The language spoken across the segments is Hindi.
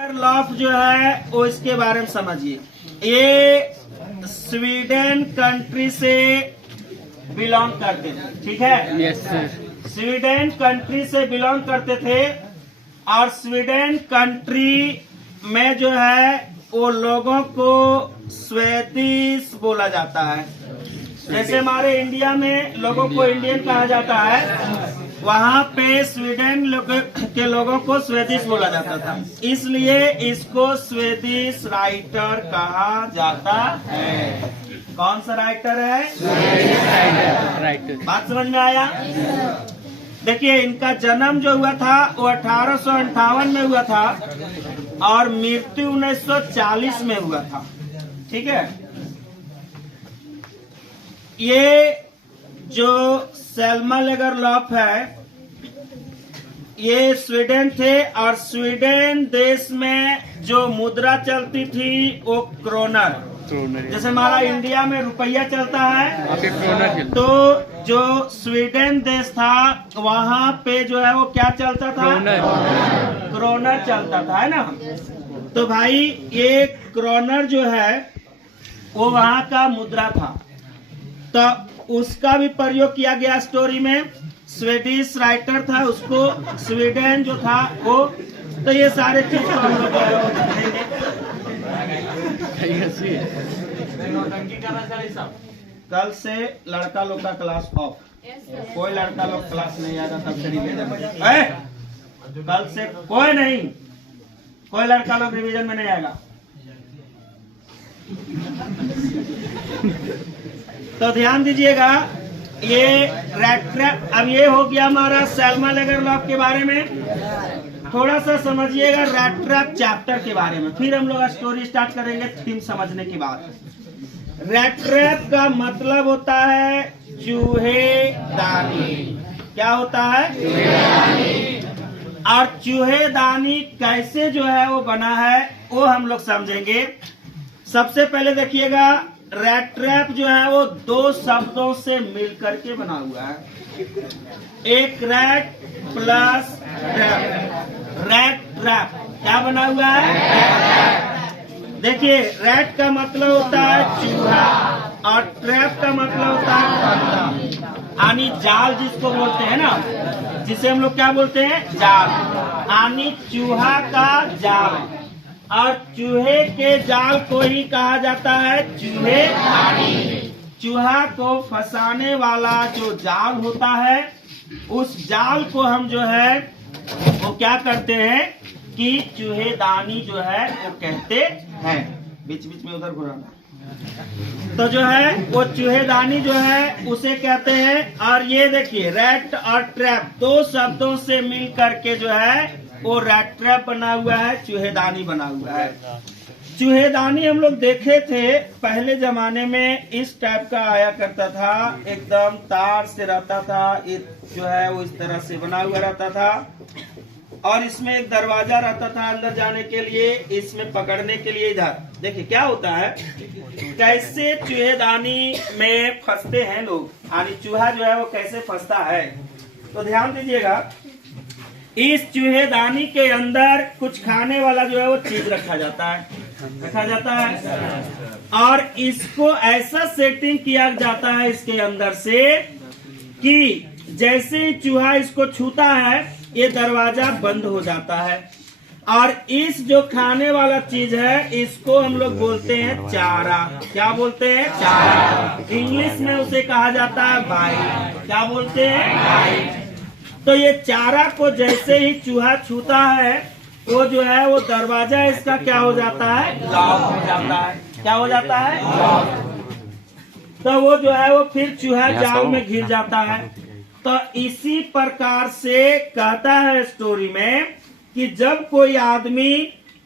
लॉफ जो है वो इसके बारे में समझिए। ये स्वीडन कंट्री से बिलोंग करते थे, ठीक है। Yes sir. स्वीडन कंट्री से बिलोंग करते थे और स्वीडन कंट्री में जो है वो लोगों को स्वीडिश बोला जाता है। जैसे हमारे इंडिया में लोगों को इंडियन कहा जाता है, वहाँ पे स्वीडन के लोगों को स्वीडिश बोला जाता था, इसलिए इसको स्वीडिश राइटर कहा जाता है। कौन सा राइटर है? राइटर। बात समझ में आया? देखिए, इनका जन्म जो हुआ था वो 1858 में हुआ था और मृत्यु 1940 में हुआ था, ठीक है। ये जो सेल्मा लेगरलॉफ है ये स्वीडन थे और स्वीडन देश में जो मुद्रा चलती थी वो क्रोनर, जैसे हमारा इंडिया में रुपया चलता है, तो जो स्वीडन देश था वहाँ पे जो है वो क्या चलता था? क्रोनर चलता था, है ना। तो भाई ये क्रोनर जो है वो वहाँ का मुद्रा था, तो उसका भी प्रयोग किया गया स्टोरी में। स्वीडिश राइटर था, उसको स्वीडन जो था वो, तो ये सारे चीज को हम लोग कल से लड़का लोग का क्लास ऑफ। कोई लड़का लोग क्लास नहीं आएगा तब से रिवीजन। कल से कोई नहीं, कोई लड़का लोग रिवीजन में नहीं आएगा। तो ध्यान दीजिएगा, ये रैट ट्रैप। अब ये हो गया हमारा सेल्मा लेगरलॉफ के बारे में। थोड़ा सा समझिएगा रैट ट्रैप चैप्टर के बारे में, फिर हम लोग स्टोरी स्टार्ट करेंगे थीम समझने के बाद। रैट ट्रैप का मतलब होता है चूहेदानी। क्या होता है? चूहेदानी। और चूहेदानी कैसे जो है वो बना है वो हम लोग समझेंगे। सबसे पहले देखिएगा, रैट ट्रैप जो है वो दो शब्दों से मिल करके बना हुआ है। एक rat plus trap. Rat trap क्या बना हुआ है? देखिए, रैट का मतलब होता है चूहा और ट्रैप का मतलब होता है फंदा, यानी जाल जिसको बोलते हैं ना, जिसे हम लोग क्या बोलते हैं? जाल, यानी चूहा का जाल। और चूहे के जाल को ही कहा जाता है चूहेदानी। चूहा को फंसाने वाला जो जाल होता है, उस जाल को हम जो है वो क्या करते हैं कि चूहेदानी जो है वो कहते हैं। बीच बीच में उधर घुराना। तो जो है वो चूहेदानी जो है उसे कहते हैं। और ये देखिए, रैट और ट्रैप दो शब्दों से मिल करके जो है वो रैट ट्रैप बना हुआ है, चूहेदानी बना हुआ है। चूहेदानी हम लोग देखे थे पहले जमाने में, इस टाइप का आया करता था, एकदम तार से रहता था, जो है वो इस तरह से बना हुआ रहता था और इसमें एक दरवाजा रहता था अंदर जाने के लिए, इसमें पकड़ने के लिए। इधर देखिए क्या होता है, कैसे चूहेदानी में फंसते हैं लोग, यानी चूहा जो है वो कैसे फंसता है। तो ध्यान दीजिएगा, इस चूहेदानी के अंदर कुछ खाने वाला जो है वो चीज रखा जाता है और इसको ऐसा सेटिंग किया जाता है इसके अंदर से कि जैसे ही चूहा इसको छूता है ये दरवाजा बंद हो जाता है। और इस जो खाने वाला चीज है इसको हम लोग बोलते हैं चारा। क्या बोलते हैं? चारा। इंग्लिश में उसे कहा जाता है बाइट। क्या बोलते हैं? बाइट। तो ये चारा को जैसे ही चूहा छूता है वो जो है वो दरवाजा इसका क्या हो जाता है? लॉक हो जाता है। क्या हो जाता है? लॉक। तो वो जो है वो फिर चूहा जाल में घिर जाता है। तो इसी प्रकार से कहता है स्टोरी में कि जब कोई आदमी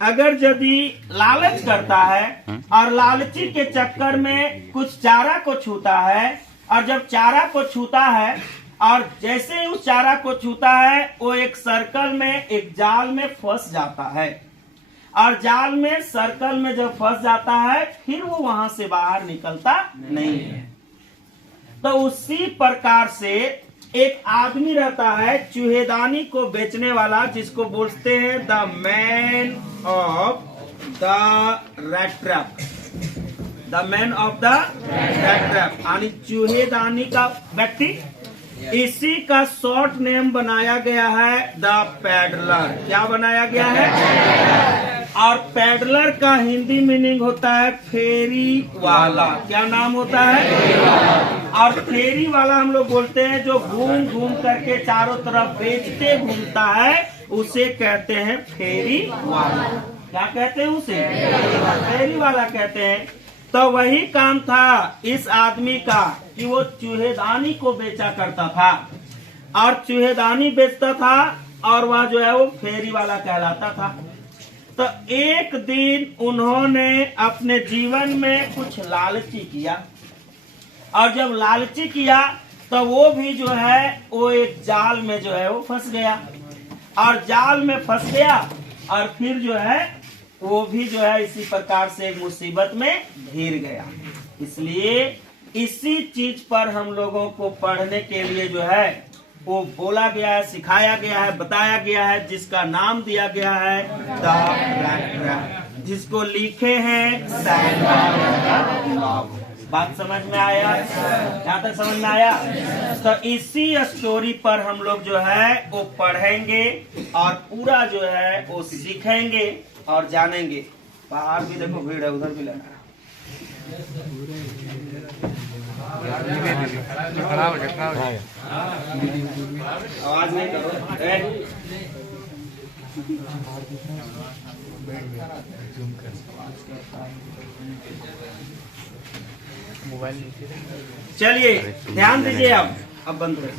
अगर यदि लालच करता है और लालची के चक्कर में कुछ चारा को छूता है, और जब चारा को छूता है और जैसे ही उस चारा को छूता है वो एक सर्कल में, एक जाल में फंस जाता है। और जाल में, सर्कल में जब फंस जाता है फिर वो वहां से बाहर निकलता नहीं है। तो उसी प्रकार से एक आदमी रहता है चूहेदानी को बेचने वाला, जिसको बोलते हैं the man of the rat trap, the man of the rat trap, यानी चूहेदानी का व्यक्ति। इसी का शॉर्ट नेम बनाया गया है द पैडलर। क्या बनाया गया है? और पैडलर का हिंदी मीनिंग होता है फेरी वाला। क्या नाम होता है? और फेरी वाला हम लोग बोलते हैं जो घूम घूम करके चारों तरफ बेचते घूमता है, उसे कहते हैं फेरी वाला। क्या कहते हैं उसे? फेरी वाला कहते हैं। तो वही काम था इस आदमी का कि वो चूहेदानी को बेचा करता था, और चूहेदानी बेचता था, और वह जो है वो फेरी वाला कहलाता था। तो एक दिन उन्होंने अपने जीवन में कुछ लालची किया, और जब लालची किया तो वो भी जो है वो एक जाल में जो है वो फंस गया, और जाल में फंस गया, और फिर जो है वो भी जो है इसी प्रकार से एक मुसीबत में घिर गया। इसलिए इसी चीज पर हम लोगों को पढ़ने के लिए जो है वो बोला गया है, सिखाया गया है, बताया गया है, जिसका नाम दिया गया है द रैट ट्रैप, जिसको लिखे हैं सैमुअल। बात समझ में आया? यहाँ तक समझ में आया? तो इसी स्टोरी पर हम लोग जो है वो पढ़ेंगे, और पूरा जो है वो सीखेंगे और जानेंगे। बाहर भी देखो भीड़ है, उधर भी लगा। आवाज नहीं करो। चलिए ध्यान दीजिए। अब बंद करें।